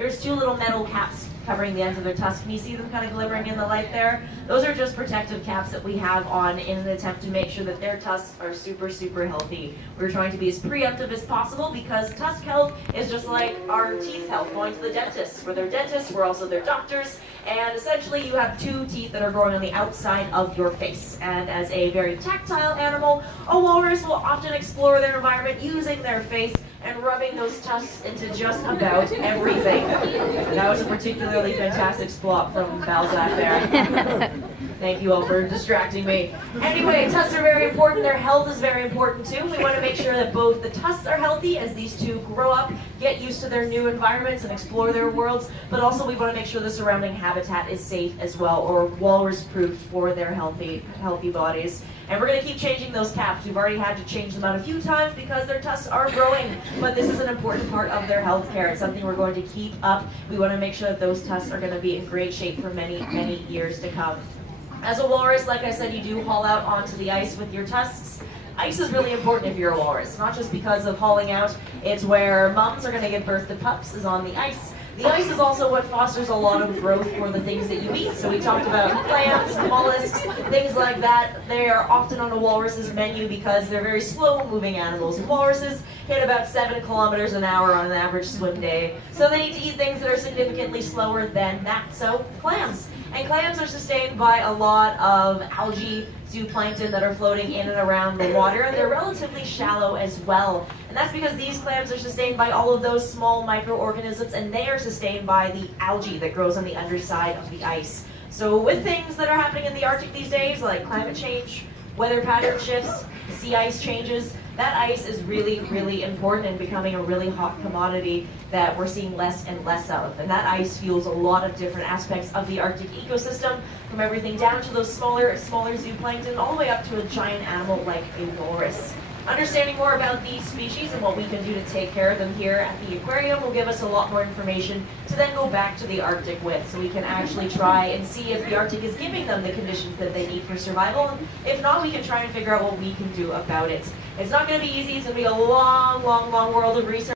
there's two little metal caps covering the ends of their tusk. Can you see them kind of glimmering in the light there? Those are just protective caps that we have on in an attempt to make sure that their tusks are super, super healthy. We're trying to be as preemptive as possible because tusk health is just like our teeth health, going to the dentist. We're their dentists, we're also their doctors, and essentially you have two teeth that are growing on the outside of your face. And as a very tactile animal, a walrus will often explore their environment using their face and rubbing those tusks into just about everything. And that was a particularly fantastic splot from Balzac there. Thank you all for distracting me. Anyway, tusks are very important. Their health is very important too. We want to make sure that both the tusks are healthy as these two grow up, get used to their new environments and explore their worlds, but also we want to make sure the surrounding habitat is safe as well, or walrus-proof for their healthy bodies. And we're going to keep changing those caps. We've already had to change them out a few times because their tusks are growing, but this is an important part of their health care. It's something we're going to keep up. We want to make sure that those tusks are going to be in great shape for many, many years to come. As a walrus, like I said, you do haul out onto the ice with your tusks. Ice is really important if you're a walrus, not just because of hauling out. It's where mums are going to give birth to pups, is on the ice. The ice is also what fosters a lot of growth for the things that you eat. So we talked about clams, mollusks, things like that. They are often on a walrus's menu because they're very slow-moving animals. Walruses hit about 7 kilometers an hour on an average swim day. So they need to eat things that are significantly slower than that. So clams. And clams are sustained by a lot of algae, zooplankton that are floating in and around the water, and they're relatively shallow as well. And that's because these clams are sustained by all of those small microorganisms, and they are sustained by the algae that grows on the underside of the ice. So with things that are happening in the Arctic these days, like climate change, weather pattern shifts, sea ice changes, that ice is really, really important and becoming a really hot commodity that we're seeing less and less of. And that ice fuels a lot of different aspects of the Arctic ecosystem, from everything down to those smaller zooplankton, all the way up to a giant animal like a walrus. Understanding more about these species and what we can do to take care of them here at the aquarium will give us a lot more information to then go back to the Arctic with, so we can actually try and see if the Arctic is giving them the conditions that they need for survival. And if not, we can try and figure out what we can do about it. It's not going to be easy. It's going to be a long, long, long world of research.